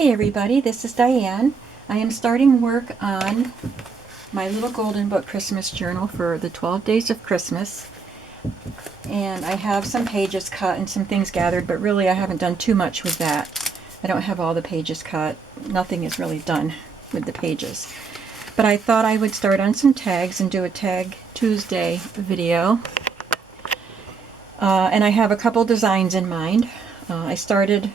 Hi everybody, this is Diane. I am starting work on my little golden book Christmas journal for the 12 days of Christmas. And I have some pages cut and some things gathered, but really I haven't done too much with that. I don't have all the pages cut. Nothing is really done with the pages. But I thought I would start on some tags and do a Tag Tuesday video. And I have a couple designs in mind. I started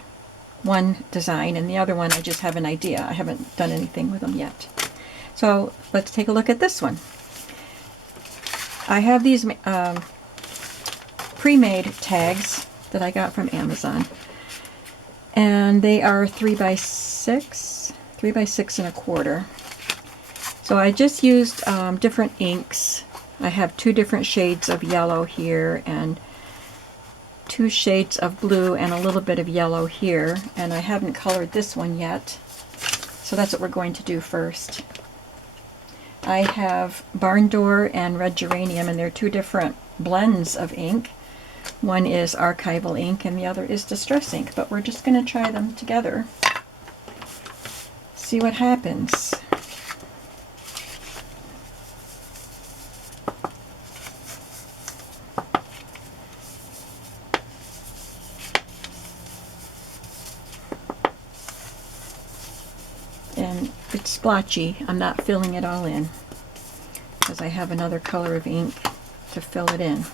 one design, and the other one I just have an idea. I haven't done anything with them yet. So let's take a look at this one. I have these pre-made tags that I got from Amazon, and they are 3x6 3x6 1/4. So I just used different inks. I have two different shades of yellow here and two shades of blue and a little bit of yellow here, and I haven't colored this one yet, so that's what we're going to do first. I have Barn Door and Red Geranium, and they're two different blends of ink. One is archival ink and the other is distress ink, but we're just going to try them together, see what happens. And it's splotchy. I'm not filling it all in because I have another color of ink to fill it in.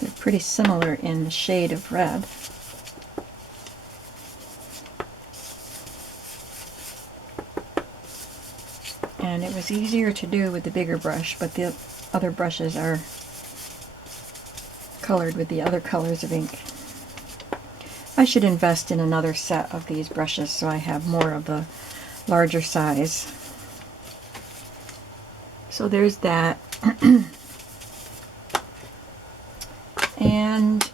They're pretty similar in the shade of red. And it was easier to do with the bigger brush, but the other brushes are colored with the other colors of ink. I should invest in another set of these brushes so I have more of the larger size. So there's that. And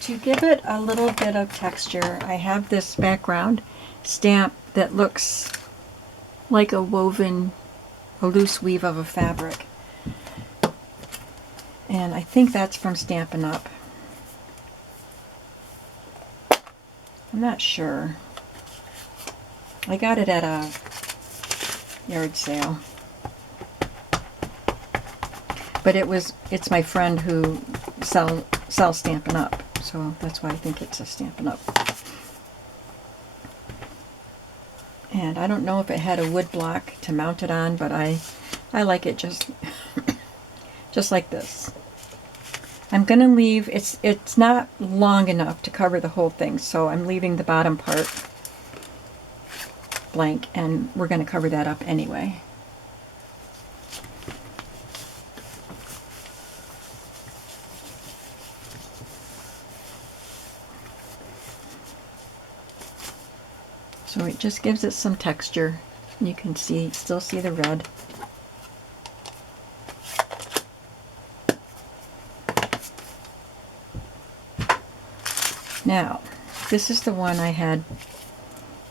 to give it a little bit of texture, I have this background stamp that looks like a loose weave of a fabric. And I think that's from Stampin' Up. I'm not sure. I got it at a yard sale. But it's my friend who sells Stampin' Up, so that's why I think it's a Stampin' Up. And I don't know if it had a wood block to mount it on, but I like it just like this. I'm gonna leave, it's not long enough to cover the whole thing, so I'm leaving the bottom part blank, and we're gonna cover that up anyway. So it just gives it some texture. You can still see the red. Now, this is the one I had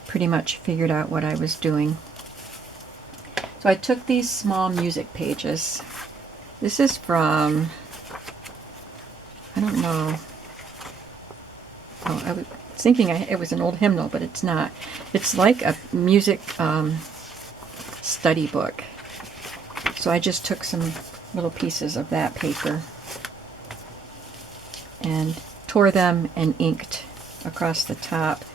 pretty much figured out what I was doing. So I took these small music pages. This is from, I don't know. Oh, I was thinking it was an old hymnal, but it's not. It's like a music study book. So I just took some little pieces of that paper and tore them and inked across the top.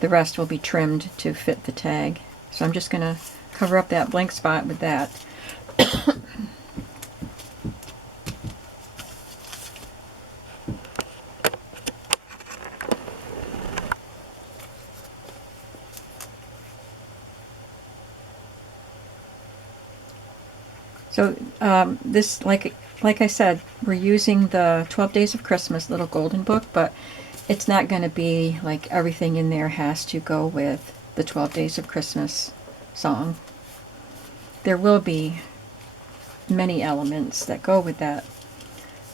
The rest will be trimmed to fit the tag. So I'm just going to cover up that blank spot with that. So this, like I said, we're using the 12 Days of Christmas little golden book, but it's not going to be like everything in there has to go with the 12 Days of Christmas song. There will be many elements that go with that,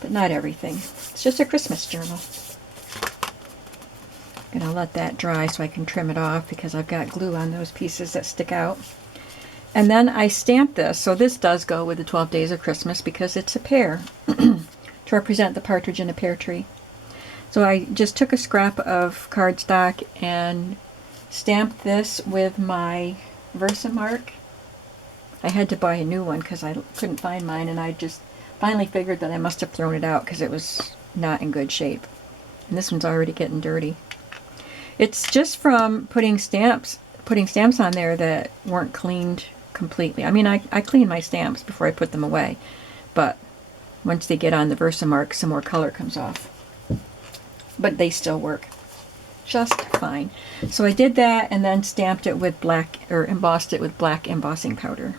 but not everything. It's just a Christmas journal. Gonna let that dry so I can trim it off because I've got glue on those pieces that stick out. And then I stamped this, so this does go with the 12 Days of Christmas because it's a pear to represent the partridge in a pear tree. So I just took a scrap of cardstock and stamped this with my Versamark. I had to buy a new one because I couldn't find mine, and I just finally figured that I must have thrown it out because it was not in good shape. And this one's already getting dirty. It's just from putting stamps on there that weren't cleaned completely. I mean, I clean my stamps before I put them away, but once they get on the Versamark, some more color comes off. But they still work just fine. So I did that and then stamped it with black, or embossed it with black embossing powder.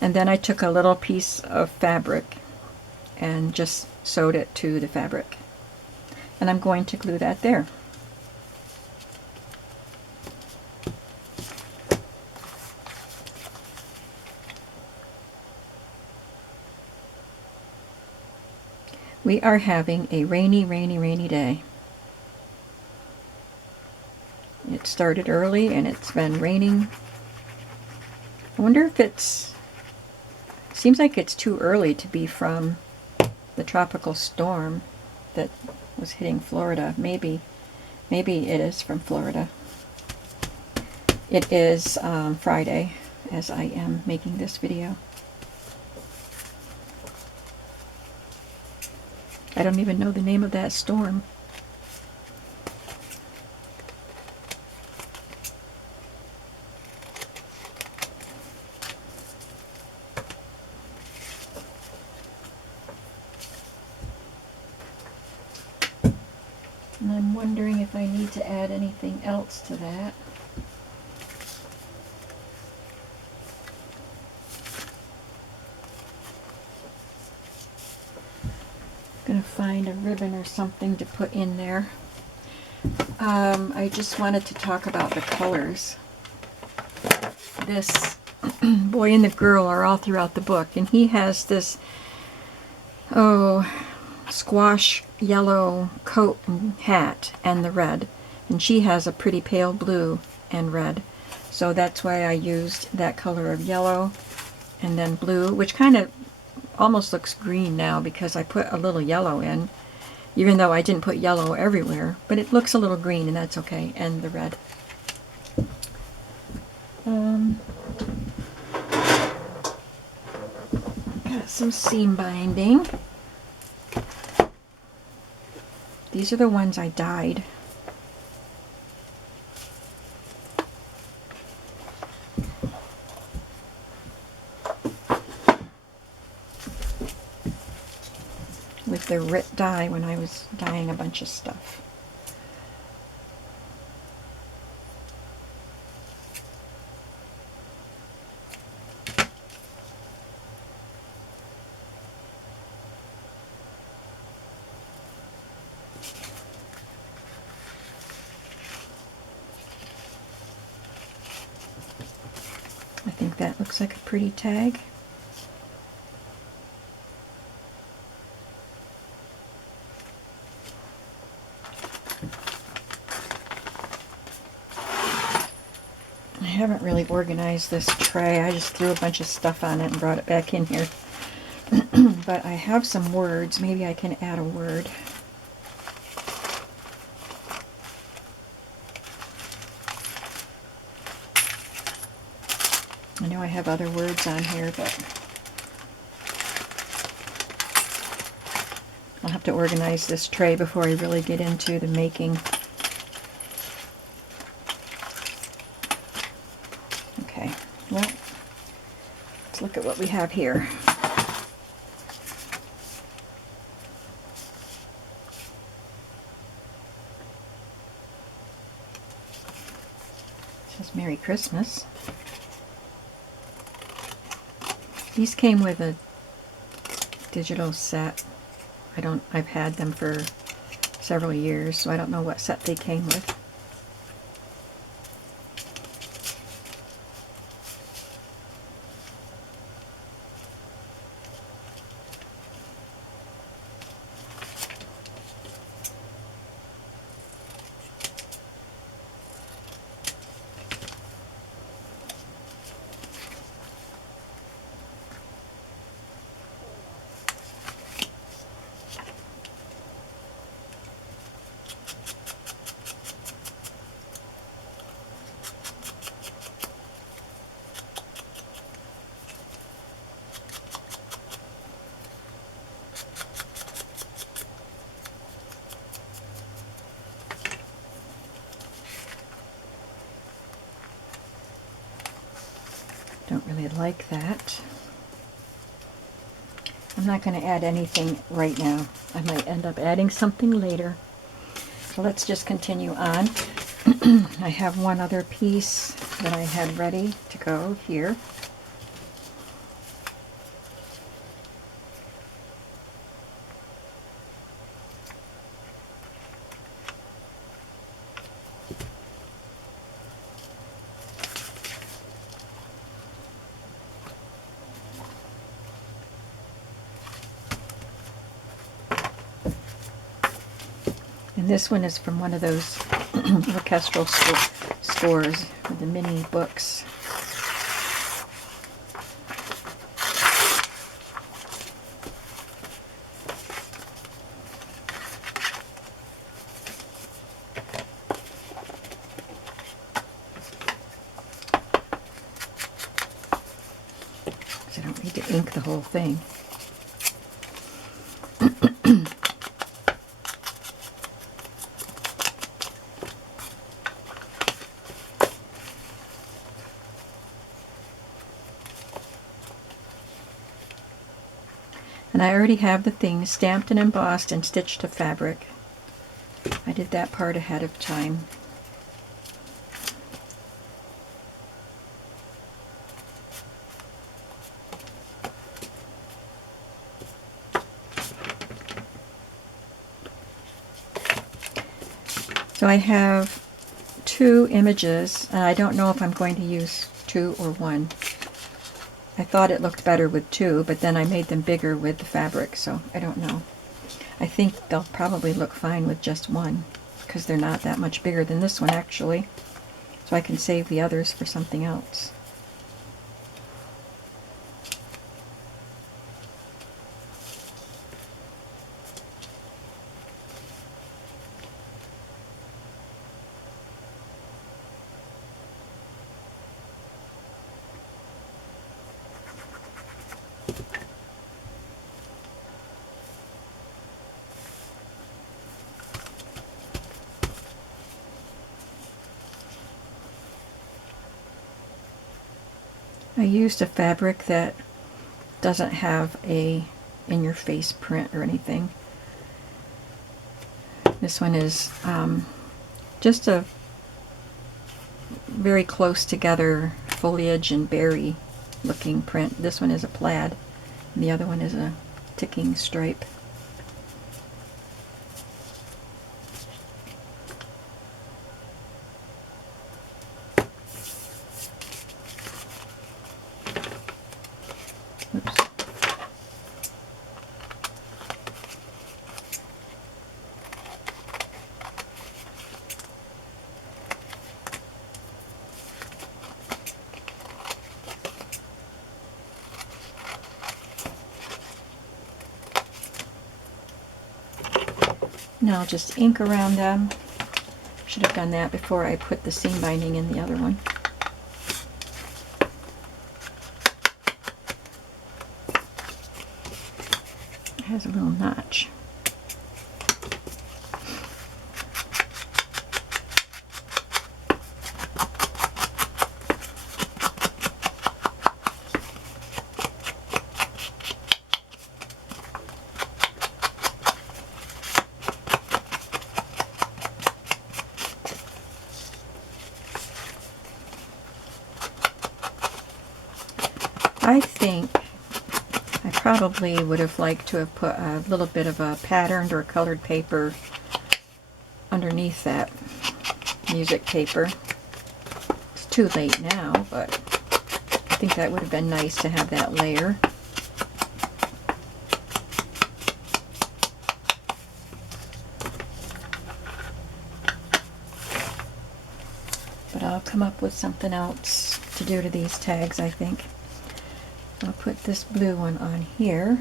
And then I took a little piece of fabric and just sewed it to the fabric. And I'm going to glue that there. We are having a rainy, rainy, rainy day. It started early and it's been raining. I wonder if seems like it's too early to be from the tropical storm that was hitting Florida. Maybe it is from Florida. It is Friday as I am making this video. I don't even know the name of that storm. And I'm wondering if I need to add anything else to that. Gonna find a ribbon or something to put in there. I just wanted to talk about the colors. This boy and the girl are all throughout the book, and he has this squash yellow coat and hat and the red, and she has a pretty pale blue and red. So that's why I used that color of yellow and then blue, which kind of almost looks green now because I put a little yellow in, even though I didn't put yellow everywhere, but it looks a little green and that's okay, and the red. Got some seam binding. These are the ones I dyed. With the Rit dye when I was dyeing a bunch of stuff. I think that looks like a pretty tag. I haven't really organized this tray. I just threw a bunch of stuff on it and brought it back in here. But I have some words. Maybe I can add a word. I know I have other words on here, but I'll have to organize this tray before I really get into the making. Okay, well, let's look at what we have here. It says Merry Christmas. These came with a digital set. I've had them for several years, so I don't know what set they came with. Don't really like that. I'm not going to add anything right now. I might end up adding something later. So let's just continue on. I have one other piece that I had ready to go here. And this one is from one of those orchestral stores with the mini books. So I don't need to ink the whole thing. And I already have the things stamped and embossed and stitched to fabric. I did that part ahead of time. So I have two images, and I don't know if I'm going to use two or one. I thought it looked better with two, but then I made them bigger with the fabric, so I don't know. I think they'll probably look fine with just one, because they're not that much bigger than this one actually. So I can save the others for something else. I used a fabric that doesn't have a in-your-face print or anything. This one is just a very close together foliage and berry looking print. This one is a plaid, and the other one is a ticking stripe. Oops. Now I'll just ink around them. Should have done that before I put the seam binding in the other one. It has a little notch. I think I probably would have liked to have put a little bit of a patterned or colored paper underneath that music paper. It's too late now, but I think that would have been nice to have that layer. But I'll come up with something else to do to these tags, I think. I'll put this blue one on here.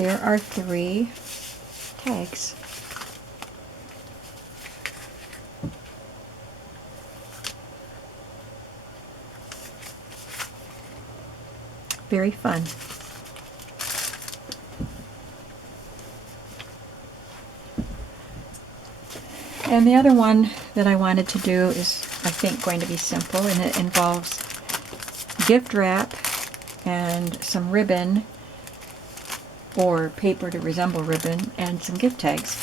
there are 3 tags. Very fun. And the other one that I wanted to do is, I think, going to be simple, and it involves gift wrap and some ribbon or paper to resemble ribbon and some gift tags.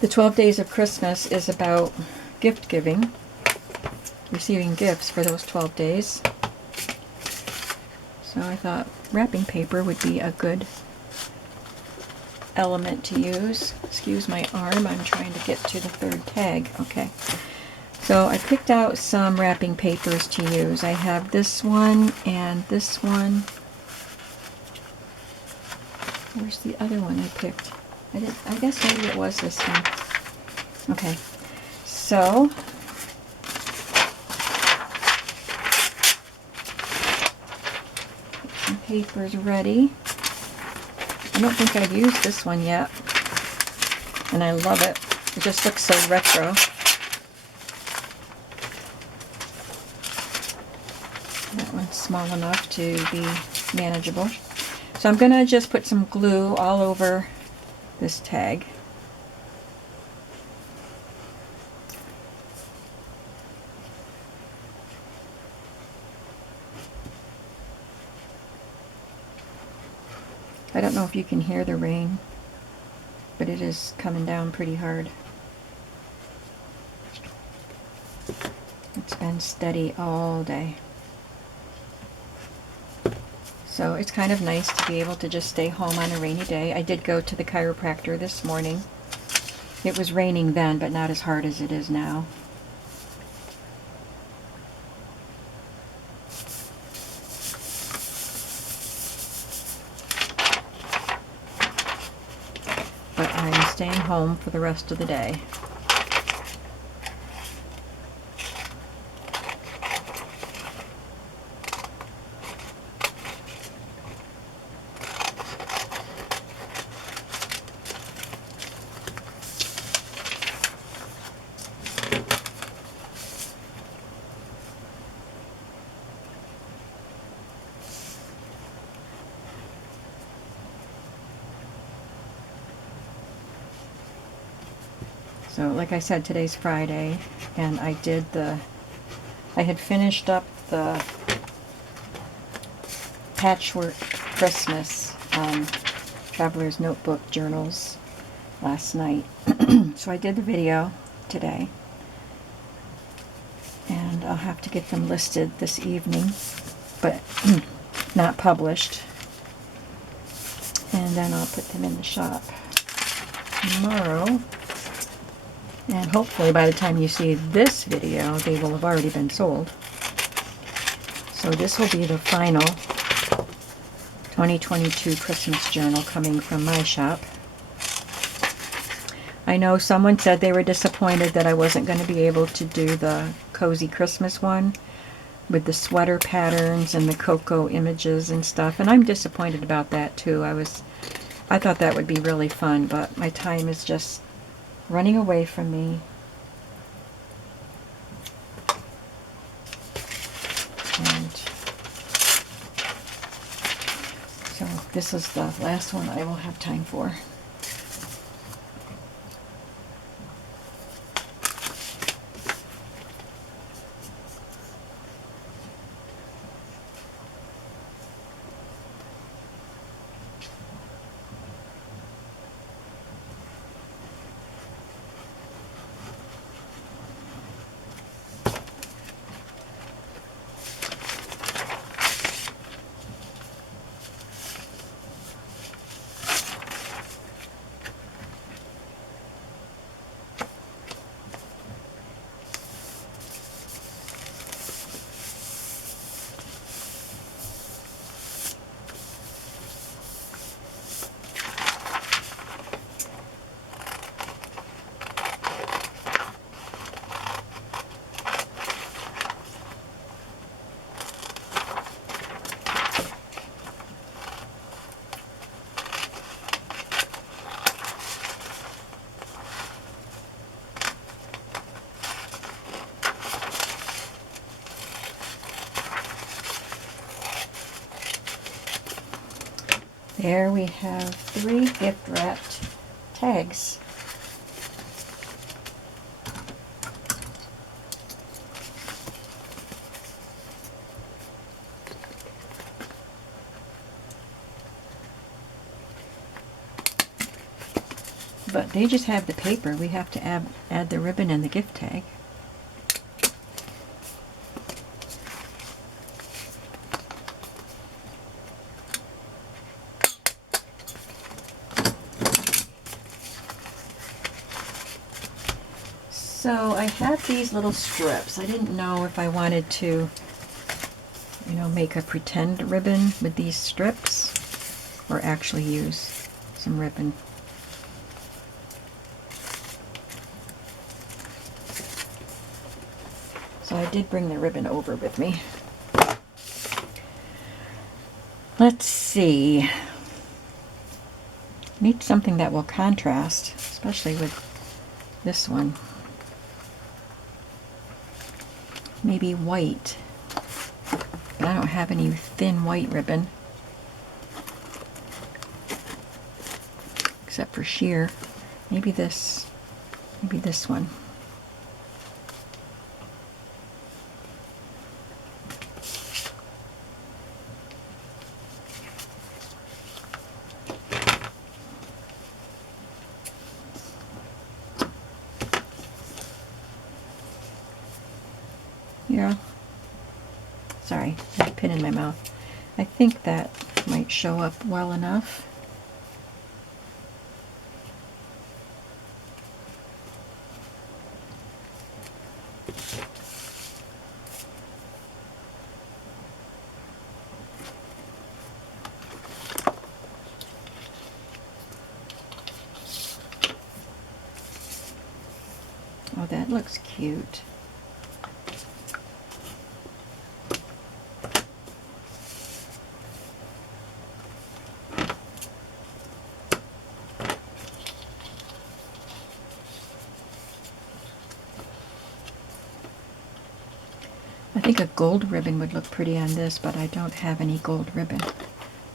The 12 Days of Christmas is about gift giving, receiving gifts for those 12 days. So I thought wrapping paper would be a good element to use. Excuse my arm, I'm trying to get to the 3rd tag. Okay. So I picked out some wrapping papers to use. I have this one and this one. Where's the other one I picked? I guess maybe it was this one. Okay. So get some papers ready. I don't think I've used this one yet, and I love it. It just looks so retro. That one's small enough to be manageable. So I'm going to just put some glue all over this tag. I don't know if you can hear the rain, but it is coming down pretty hard. It's been steady all day. So it's kind of nice to be able to just stay home on a rainy day. I did go to the chiropractor this morning. It was raining then, but not as hard as it is now. But I'm staying home for the rest of the day. So like I said, today's Friday, and I had finished up the Patchwork Christmas Traveler's Notebook journals last night. So I did the video today, and I'll have to get them listed this evening, but not published. And then I'll put them in the shop tomorrow. And hopefully by the time you see this video, they will have already been sold. So this will be the final 2022 Christmas journal coming from my shop. I know someone said they were disappointed that I wasn't going to be able to do the Cozy Christmas one with the sweater patterns and the cocoa images and stuff. And I'm disappointed about that too. I thought that would be really fun, but my time is just running away from me. And so this is the last one I will have time for. There we have 3 gift wrapped tags. But they just have the paper. We have to add the ribbon and the gift tag. So I have these little strips. I didn't know if I wanted to, you know, make a pretend ribbon with these strips or actually use some ribbon. So I did bring the ribbon over with me. Let's see. Need something that will contrast, especially with this one. Maybe white. But I don't have any thin white ribbon. Except for sheer. Maybe this one. Yeah. Sorry, I had a pin in my mouth. I think that might show up well enough. Oh, that looks cute. I think a gold ribbon would look pretty on this, but I don't have any gold ribbon.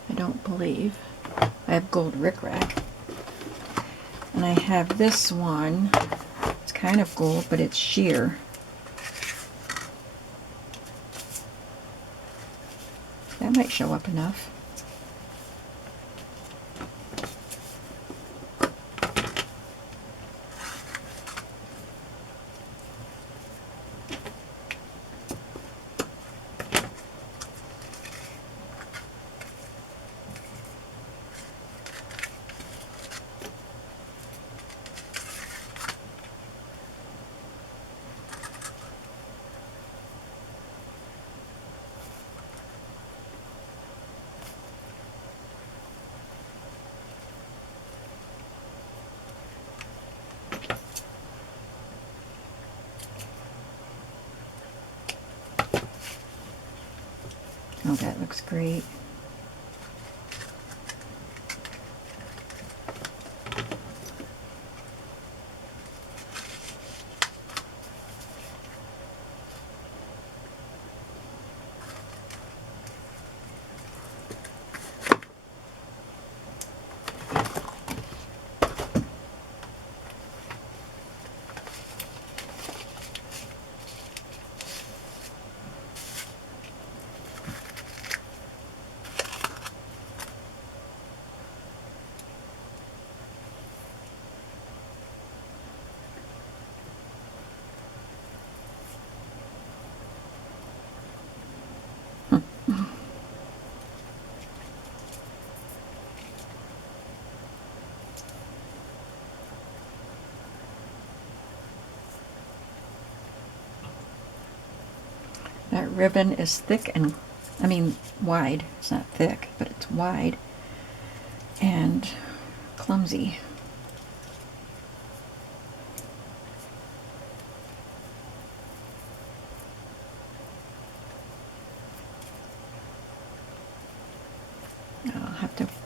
I don't believe. I have gold rickrack. And I have this one. It's kind of gold, but it's sheer. That might show up enough. Oh, that looks great. That ribbon is thick and, I mean, wide. It's not thick, but it's wide and clumsy.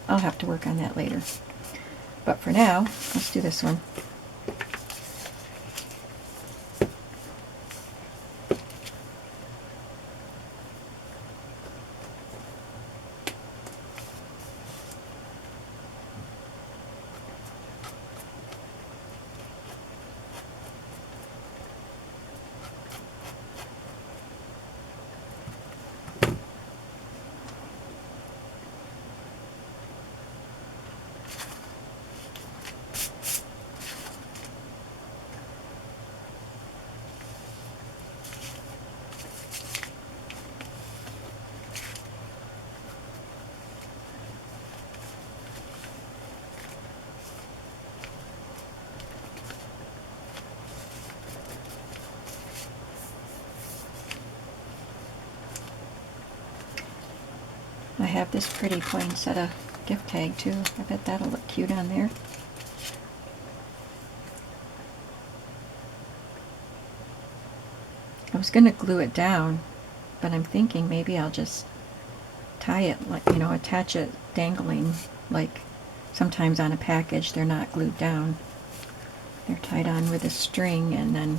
I'll have to work on that later. But for now, let's do this one. have this pretty poinsettia gift tag too. I bet that'll look cute on there. I was going to glue it down, but I'm thinking maybe I'll just tie it, like, you know, attach it dangling, like sometimes on a package they're not glued down. They're tied on with a string and then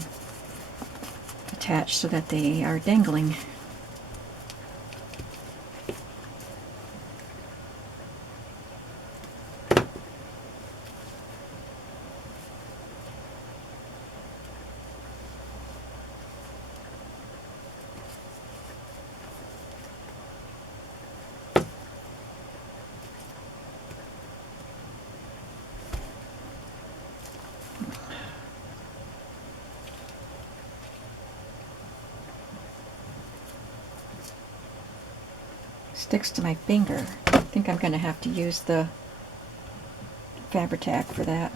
attached so that they are dangling. Sticks to my finger. I think I'm going to have to use the Fabri-Tac for that.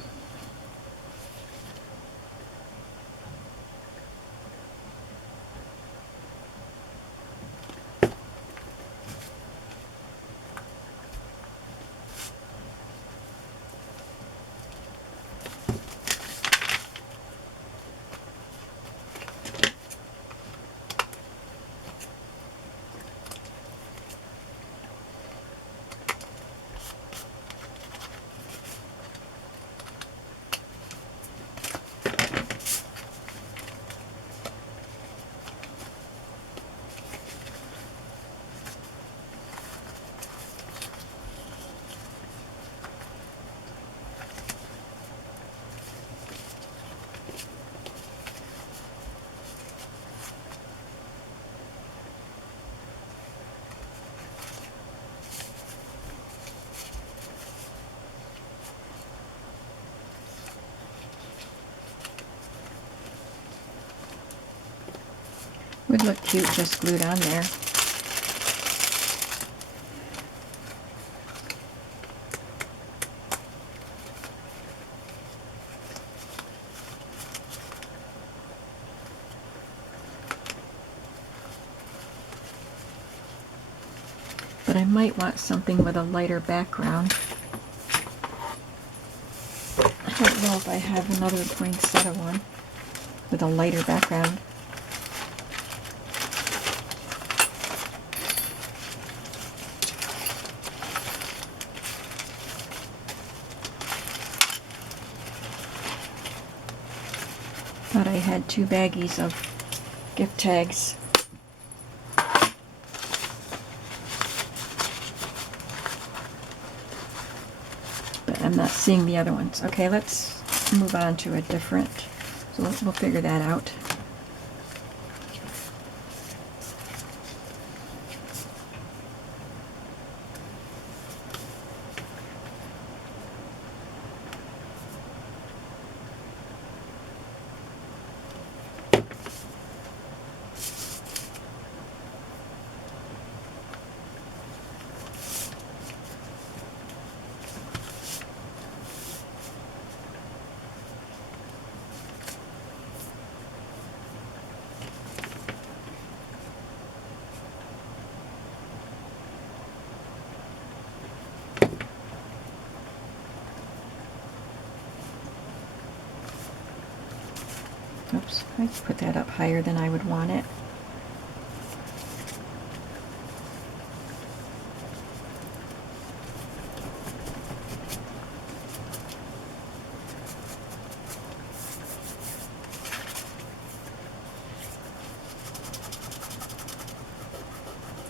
Would look cute just glued on there. But I might want something with a lighter background. I don't know if I have another poinsettia one with a lighter background. Thought I had 2 baggies of gift tags. But I'm not seeing the other ones. Okay, let's move on to a different, so we'll figure that out. Oops, I put that up higher than I would want it.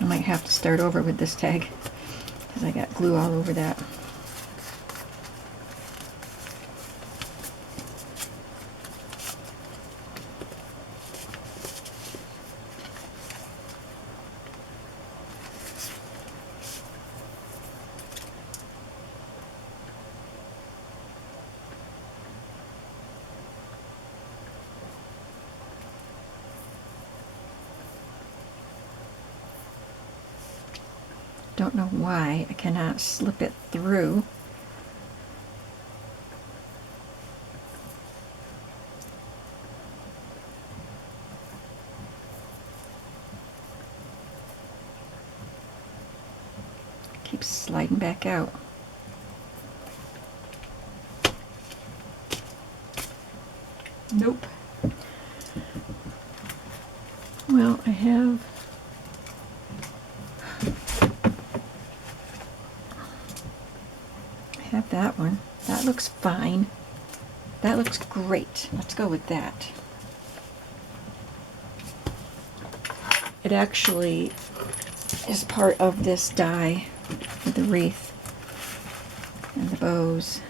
I might have to start over with this tag because I got glue all over that. Don't know why I cannot slip it through. keeps sliding back out. Nope. Well, I have that one. That looks fine. That looks great. Let's go with that. It actually is part of this die with the wreath and the bows.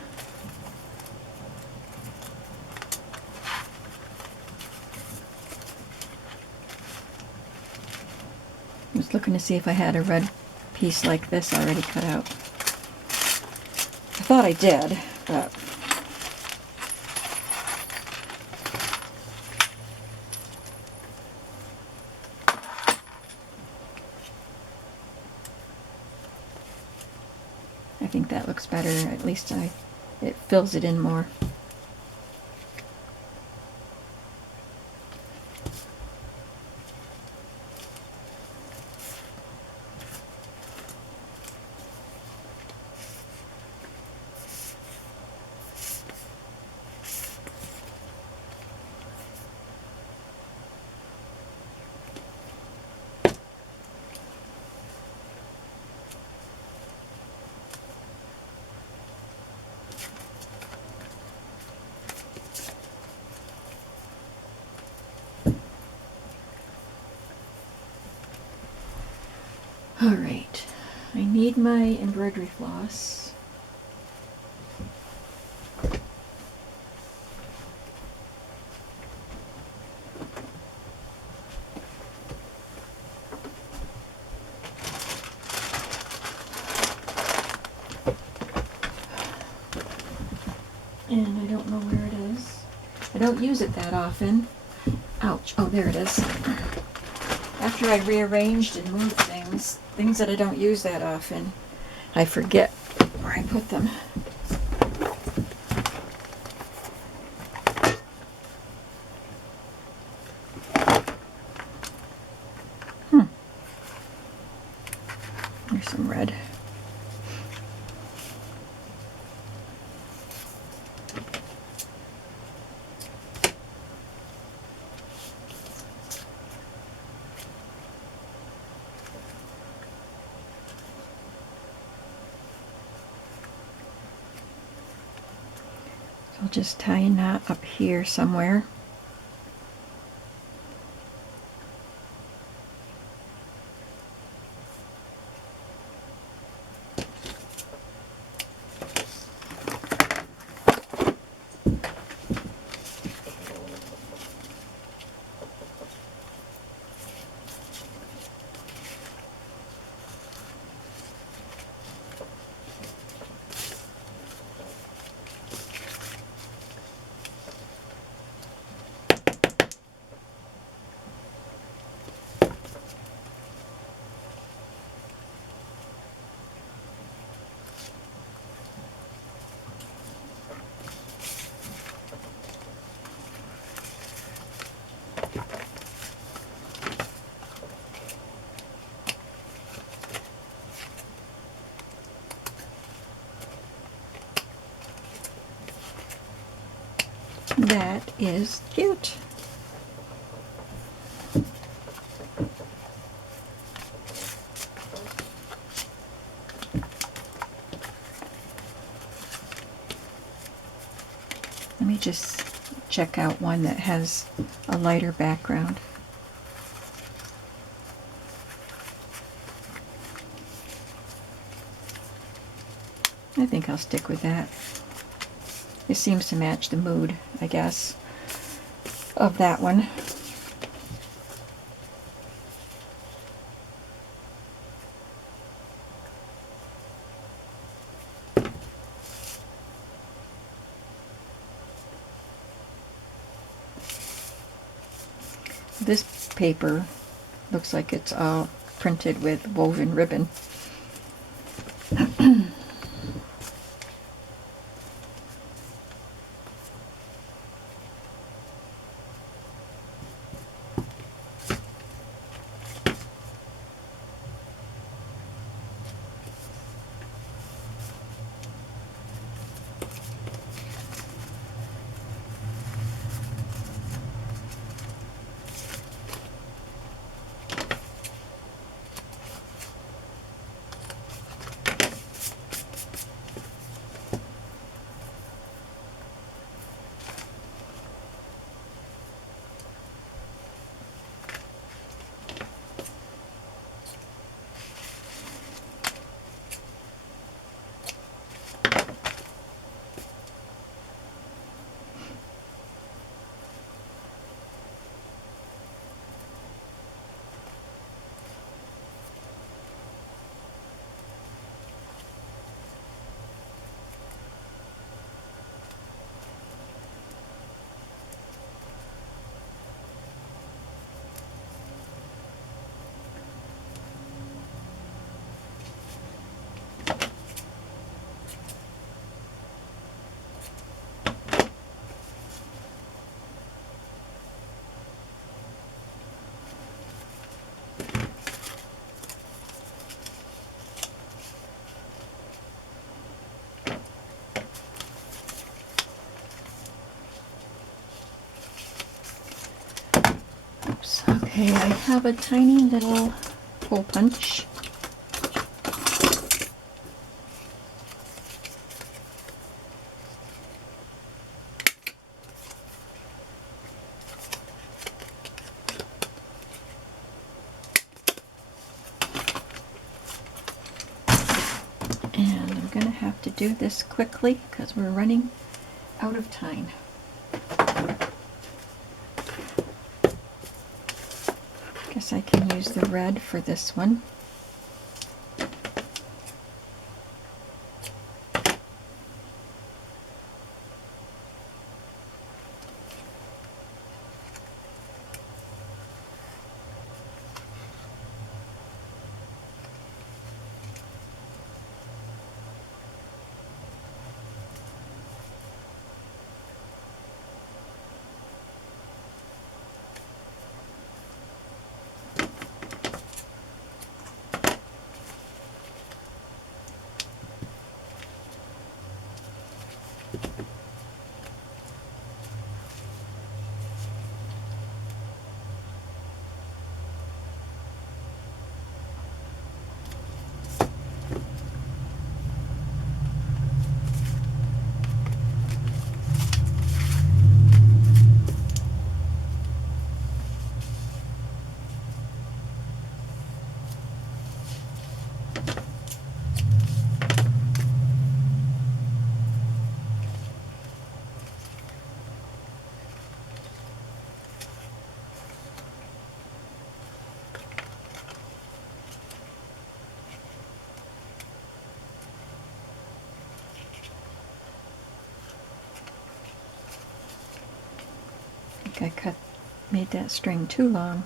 I was looking to see if I had a red piece like this already cut out. I thought I did, but I think that looks better. At least it fills it in more. Alright, I need my embroidery floss. And I don't know where it is. I don't use it that often. Ouch. Oh, there it is. After I rearranged and moved things that I don't use that often, I forget where I put them. There's some red. I'll just tie a knot up here somewhere. That is cute. Let me just check out one that has a lighter background. I think I'll stick with that. It seems to match the mood, I guess, of that one. This paper looks like it's all printed with woven ribbon. Okay, I have a tiny little hole punch. And I'm going to have to do this quickly because we're running out of time. Guess I can use the red for this one. I made that string too long.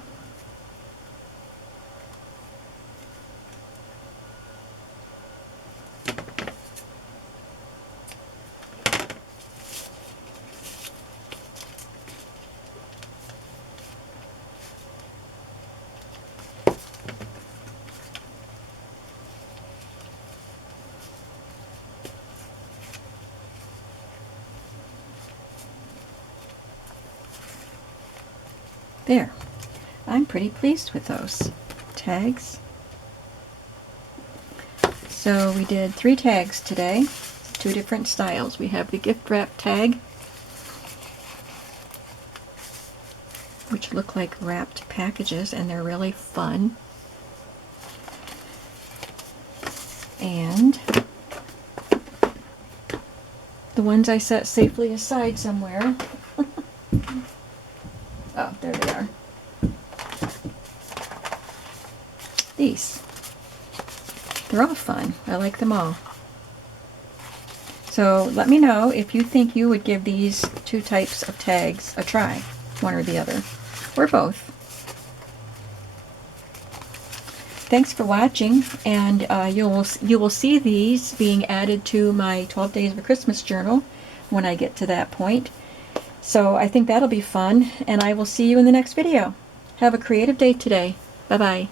There. I'm pretty pleased with those tags. So we did 3 tags today, 2 different styles. We have the gift wrap tag, which look like wrapped packages, and they're really fun. And the ones I set safely aside somewhere. Oh, there they are. These. They're all fun. I like them all. So let me know if you think you would give these 2 types of tags a try, one or the other, or both. Thanks for watching, and you will see these being added to my 12 Days of a Christmas journal when I get to that point. So I think that'll be fun, and I will see you in the next video. Have a creative day today. Bye-bye.